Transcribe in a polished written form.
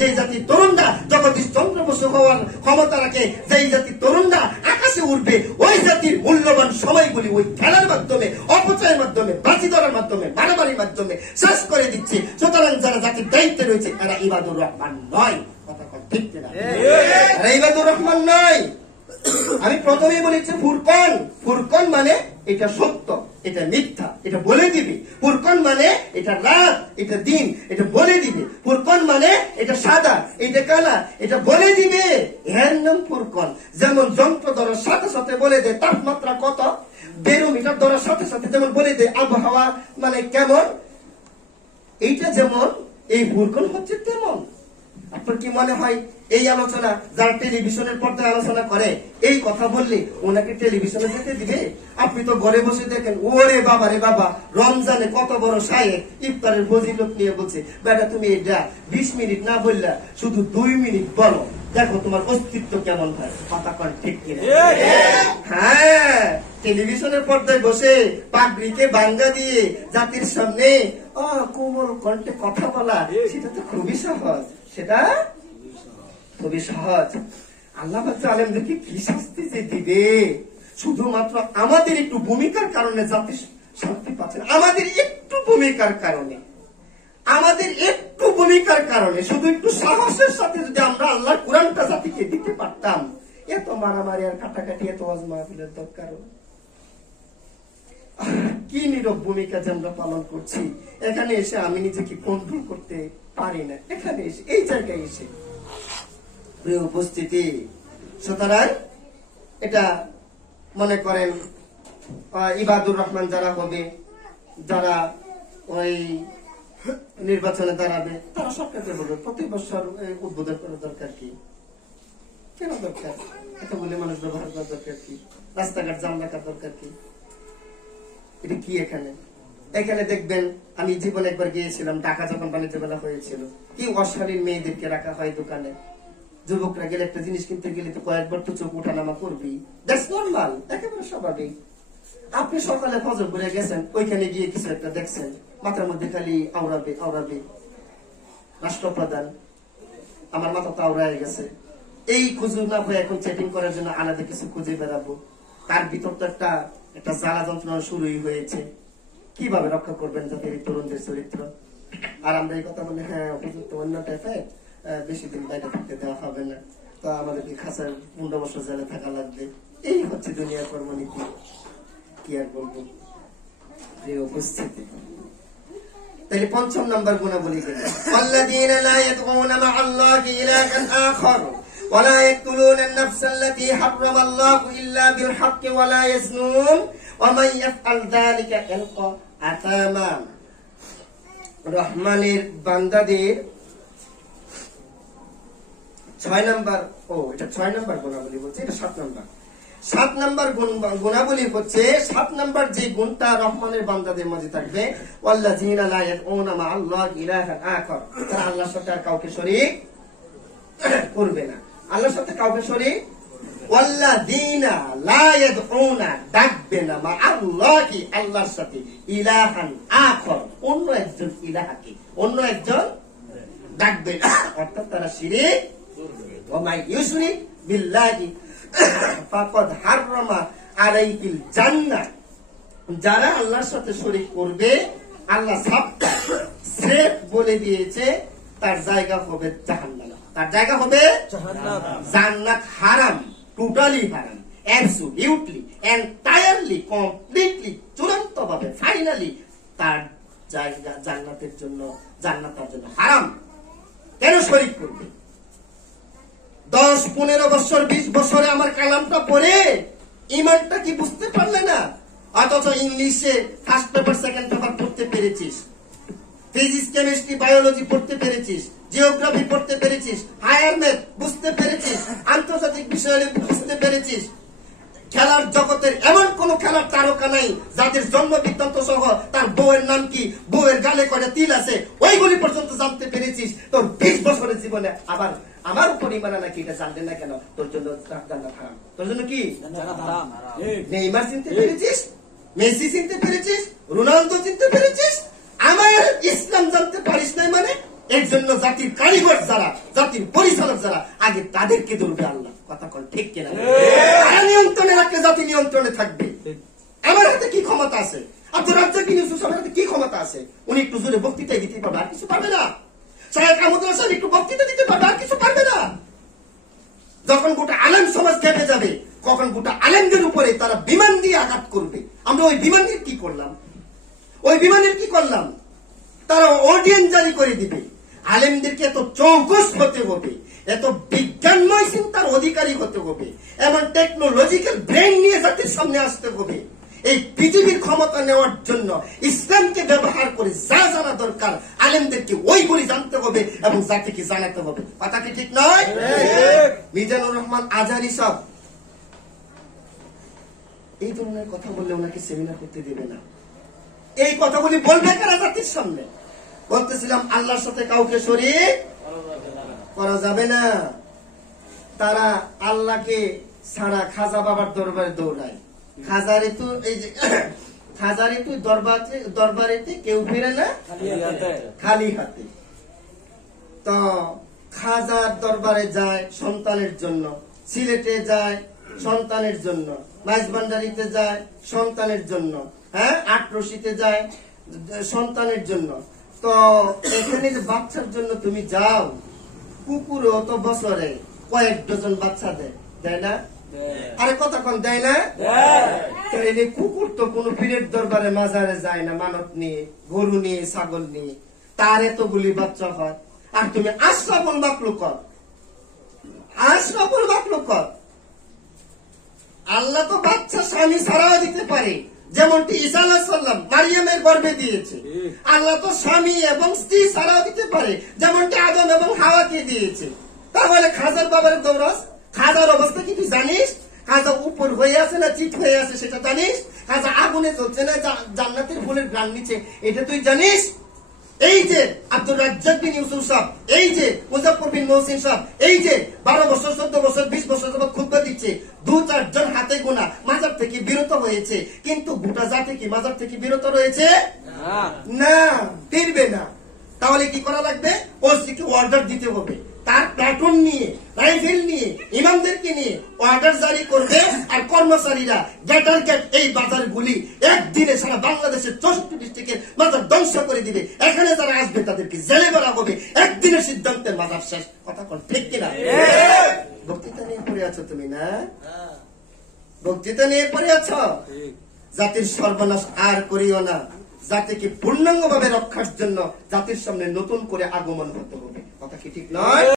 যেই জাতির তরুণরা জগদীশ চন্দ্র বসু হওয়ার ক্ষমতা রাখে, যেই জাতির তরুণরা আকাশে উঠবে, ওই জাতির মূল্যবান সময়গুলি ওই খেলার মাধ্যমে, অপচয়ের মাধ্যমে, বাজি ধরার মাধ্যমে, মারামারির মাধ্যমে শেষ করে দিচ্ছে। সুতরাং যারা জাতির দায়িত্বে রয়েছে এরা ইবাদুর রহমান নয়। কথা ঠিক কিনা? এরা ইবাদুর রহমান নয়। আমি প্রথমেই বলেছি ফুরকান। ফুরকান মানে এটা সত্য, এটা মিথ্যা, এটা বলে দিবে। ফুরকান মানে এটা রাত, এটা দিন, এটা বলে দিবে। ফুরকান মানে এটা সাদা, এটা কালা, এটা বলে দিবে। এর নাম ফুরকান। যেমন যন্ত্র ধরার সাথে সাথে বলে দেয় তাপমাত্রা কত, ব্যারোমিটার ধরার সাথে সাথে যেমন বলে দেয় আবহাওয়া মানে কেমন, এইটা যেমন এই ফুরকান হচ্ছে তেমন। আপনার কি মনে হয় এই আলোচনা যারা টেলিভিশনের পর্দায় আলোচনা করে এই কথা বললে ওনাকে টেলিভিশনে যেতে দিবে? আপনি তো ঘরে বসে দেখেন, ওরে বাবা রে বাবা, রমজানে কত বড় শায়েখ ইফতারের ফজিলত নিয়ে বলছে, বেটা তুমি এটা 20 মিনিট না বললা শুধু 2 মিনিট বলো, দেখো তোমার অস্তিত্ব কেমন হয়। কথা কন ঠিক কিনা? হ্যাঁ, টেলিভিশনের পর্দায় বসে পাগড়িকে বাঙ্গা দিয়ে জাতির সামনে কোমল কণ্ঠে কথা বলা, সেটা তো খুবই সহজ। সেটা খুবই সহজ। আল্লাহ আলেমদেরকে কি শাস্তি যে দিবে, শুধুমাত্র আমাদের একটু ভূমিকার কারণে জাতি শান্তি পাচ্ছে না। আমাদের একটু ভূমিকার কারণে, আমাদের একটু ভূমিকার কারণে, শুধু একটু সাহসের সাথে যদি আমরা আল্লাহর কোরআনটা জাতিকে দিতে পারতাম, এত মারামারি আর কাটাকাটি, এত ওয়াজ মাহফিলের দরকার। কি নীরব ভূমিকা যে আমরা পালন করছি। এখানে এসে আমি নিজেকে কন্ট্রোল করতে পারি না। এখানে এসে, এই জায়গায় এসে উপস্থিতি। সুতরাং এটা মনে করেন ইবাদুর রহমান যারা হবে, যারা ওই নির্বাচনে দাঁড়াবে, তারা সরকারকে বলবে প্রতি বছর উদ্বোধন করার দরকার কি, কেন দরকার, এতগুলি মানুষ ব্যবহার করার দরকার কি, রাস্তাঘাট জাম রাখার দরকার কি, এটা কি? এখানে দেখবেন, আমি জীবনে একবার গিয়েছিলাম ঢাকা, যখন বাণিজ্য মেলা হয়েছিল, কি অশালীন মেয়েদেরকে রাখা হয় দোকানে। যুবকরা গেলে একটা জিনিস কিনতে গেলে তো কয়েকবার তো চোখ উঠানামা করবি, দ্যাটস নরমাল, একেবারে স্বাভাবিক। আপনি সকালে ফজর করে গেছেন, ওইখানে গিয়ে কিছু একটা দেখছেন, মাথার মধ্যে খালি আওড়াবে আওড়াবে, রাষ্ট্রপ্রধান, আমার মাথা তো আওড়ায় গেছে, এই খুঁজু না হয়ে এখন চ্যাটিং করার জন্য আলাদা কিছু খুঁজে বেড়াবো। তার ভিতর তো একটা জ্বালা যন্ত্রণা শুরুই হয়েছে। কিভাবে রক্ষা করবেন যাদের তরুণদের চরিত্র? আর আমরা এই কথা বলি, হ্যাঁ উপযুক্ত অন্য টাইপের, বেশি দিন বাইরে থাকতে দেওয়া হবে না, তো আমাদেরকে খাঁচার 15 বছর জেলে থাকা লাগবে। এই হচ্ছে দুনিয়ার কর্মনীতি। কি আর বলবো, উপস্থিতি। তাহলে 5ম নাম্বার গুণাবলী গেল, আল্লাযীনা লা ইয়াদউনা মা আল্লাহি ইলাহান আখার ওয়া লা ইয়াকতুলুনা আন-নাফসা আল্লাতী হারামা আল্লাহু ইল্লা বিল হাক্কি ওয়া লা ইয়াজনুন ওয়া মান ইয়াফআল যালিকা ইয়ালকা আসামা। রহমানের বান্দাদের 6 নাম্বার, এটা 6 নাম্বার গুণাবলী বলছে, এটা 7 নাম্বার। 7 নাম্বার গুণাবলী হচ্ছে, 7 নাম্বার যে গুণটা রহমানের বান্দাদের মাঝে থাকবে, ওয়াল্লাযীনা লা ইয়াদউনা মা আল্লাহি ইলাহান আখার, তারা আল্লাহর সাথে আর কাউকে শরীক করবে না। আল্লাহর সাথে কাউকে শরীক, ওয়াল্লাযীনা লা ইয়াদউনা, ডাকবে না, মা আল্লাহি, আল্লাহর সাথে, ইলাহান আখার, অন্য একজন ইলাহাকে, অন্য একজন ডাকবে না, অর্থাৎ তারা শিরক, ওয়া মান ইউশরিক বিল্লাহি ফাকাদ হারামা আলাইহিল জান্নাহ, যারা আল্লাহর সাথে শরীক করবে, আল্লাহ সেফ বলে দিয়েছে, তার জায়গা হবে জাহান্নাম, তার জায়গা হবে জাহান্নাম। জান্নাত হারাম, টোটালি হারাম, অ্যাবসলিউটলি, এন্টায়ারলি, কমপ্লিটলি, চূড়ান্ত ভাবে, ফাইনালি তার জায়গা জান্নাতের জন্য, জান্নাত তার জন্য হারাম। কেন শরীক করবে? 10, 15 বছর, 20 বছরে আমার কালামটা পড়ে ইমানটা কি বুঝতে পারলে না? অথচ ইংলিশে ফার্স্ট পেপার, সেকেন্ড পেপার পড়তে পেরেছিস, ফিজিক্স, কেমিস্ট্রি, বায়োলজি পড়তে পেরেছিস, জিওগ্রাফি পড়তে পেরেছিস, হায়ার ম্যাথ বুঝতে পেরেছিস, আন্তর্জাতিক বিষয় বুঝতে পেরেছিস। খেলার জগতের এমন কোন খেলার তারকা নাই যাদের জন্ম বৃত্তান্ত সহ তার বউয়ের নাম কি, বউয়ের গালে কয়টা তিল আছে, ওইগুলি পর্যন্ত জানতে পেরেছিস। তোর 20 বছরের জীবনে আবার আমার উপর ইমান নাকি এটা জানলে না কেন? তোর জন্য জান্নাত হারাম। তোর জন্য কি নেইমার চিনতে পেরেছিস, মেসি চিনতে পেরেছিস, রোনালদো চিনতে পেরেছিস, আমার ইসলাম জানতে পারিস নাই মানে এর জন্য জাতির কারিগর যারা, জাতির পরিচালক যারা, আগে তাদেরকে ধরবে আল্লাহ। কথা কন ঠিক কিনা? তারা নিয়ন্ত্রণে রাখলে জাতি নিয়ন্ত্রণে থাকবে। আমার হাতে কি ক্ষমতা আছে? আব্দুর রাজ্জাক বিন ইউসুফ সাহেবের হাতে কি ক্ষমতা আছে? উনি একটু জোরে বক্তৃতায় দিতে পারবে, আর কিছু পারবে না। শায়েখ আহমদুল্লাহ সাহেব একটু বক্তৃতা দিতে পারবে, আর কিছু পারবে না। যখন গোটা আলেম সমাজ কেঁপে যাবে, কখন গোটা আলেমদের উপরে তারা বিমান দিয়ে আঘাত করবে। আমরা ওই বিমানের কি করলাম? ওই বিমানের কি করলাম? তারা অর্ডিন্যান্স জারি করে দিবে। আলেমদেরকে এত চৌকস হতে হবে, এত বিজ্ঞানময় চিন্তার অধিকারী হতে হবে, এমন টেকনোলজিক্যাল ব্রেন নিয়ে জাতির সামনে আসতে হবে। এই পৃথিবীর ক্ষমতা নেওয়ার জন্য ইসলামকে ব্যবহার করে যা জানা দরকার আলেমদেরকে ওইগুলি জানতে হবে এবং জাতিকে জানাতে হবে। কথা কি ঠিক নয়? মিজানুর রহমান আজহারী সাহেব এই ধরনের কথা বললে ওনাকে সেমিনার করতে দেবে না। এই কথাগুলি বলবে কারা জাতির সামনে? বলতেছিলাম আল্লাহর সাথে কাউকে শরীক করা যাবে না। তারা আল্লাহকে ছাড়া খাজা বাবার দরবারে দৌড়ায়। খাজারে তো এই যে খাজারে তো দরবারেতে কেউ ফিরে না খালি হাতে। তো খাজার দরবারে যায় সন্তানের জন্য, সিলেটে যায় সন্তানের জন্য, মাইজভান্ডারিতে যায় সন্তানের জন্য, হ্যাঁ, আটরশিতে যায় সন্তানের জন্য। তো এখানে যে বাচ্চার জন্য তুমি যাও, কুকুরও তো বছরে কয়েক ডজন বাচ্চা দেয় না? আরে কতক্ষণ দেয় না? তাহলে কুকুর তো কোন পীরের দরবারে মাজারে যায় না মানত নিয়ে, গরু নিয়ে, ছাগল নিয়ে, তার এতগুলি বাচ্চা হয়। আর তুমি আশরাফুল মাখলুক, আশরাফুল মাখলুক, আল্লাহ তো বাচ্চা স্বামী ছাড়াও দিতে পারে, যেমনটি ঈসা আলাইহিস সালাম মারিয়ামের গর্ভে দিয়েছে। আল্লাহ তো স্বামী এবং স্ত্রী ছাড়াও দিতে পারে, যেমনটি আদম এবং হাওয়াকে দিয়েছে। তাহলে খাজার বাবার দৌড়াস? খাজার অবস্থা কি তুই জানিস? খাজা উপর হয়ে আছে না চিত হয়ে আছে সেটা জানিস? খাজা আগুনে চলছে না জান্নাতের ফুলের গ্রান নিচে এটা তুই জানিস? এই যে আব্দুর রাজ্জাক বিন ইউসুফ সাহেব, এই যে মুজাফফর বিন মহসিন সাহেব, এই যে 12 বছর 14 বছর 20 বছর যাবত খুতবা দিচ্ছে, 2-4 জন হাতে গোনা মাজার থেকে বিরত হয়েছে, কিন্তু গোটা জাতি কি মাজার থেকে বিরত রয়েছে? না, ফিরবে না। তাহলে কি করা লাগবে? ওসিকে অর্ডার দিতে হবে, তার প্লাটুন নিয়ে, রাইফেল নিয়ে, ইমামদেরকে নিয়ে অর্ডার জারি করবে। আর কর্মচারীরা গেটার গেট এই বাজারগুলি একদিনে সারা বাংলাদেশের 64 ডিস্ট্রিক্টের মাজার ধ্বংস করে দিবে। এখানে যারা আসবে তাদেরকে জেলে করা হবে। একদিনের সিদ্ধান্তের মাজার শেষ। কথা কোন ঠিক কিনা? বক্তৃতা নিয়ে পড়ে আছো তুমি না? বক্তৃতা নিয়ে পড়ে আছো। জাতির সর্বনাশ আর করিও না। জাতিকে পূর্ণাঙ্গভাবে রক্ষার জন্য জাতির সামনে নতুন করে আগমন হতে হবে। কথা কি ঠিক নয়?